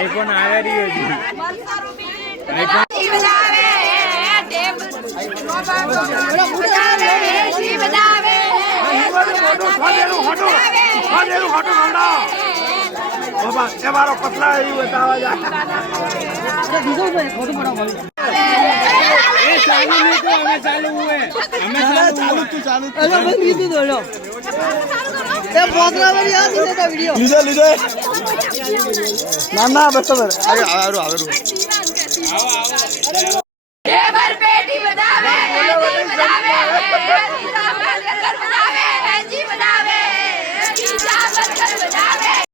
iPhone આવે રહ્યો છે મારો પતલા એવું બતાવવા ચાલુ हुए લીધે ના બસ આવેરું पेटी बदावे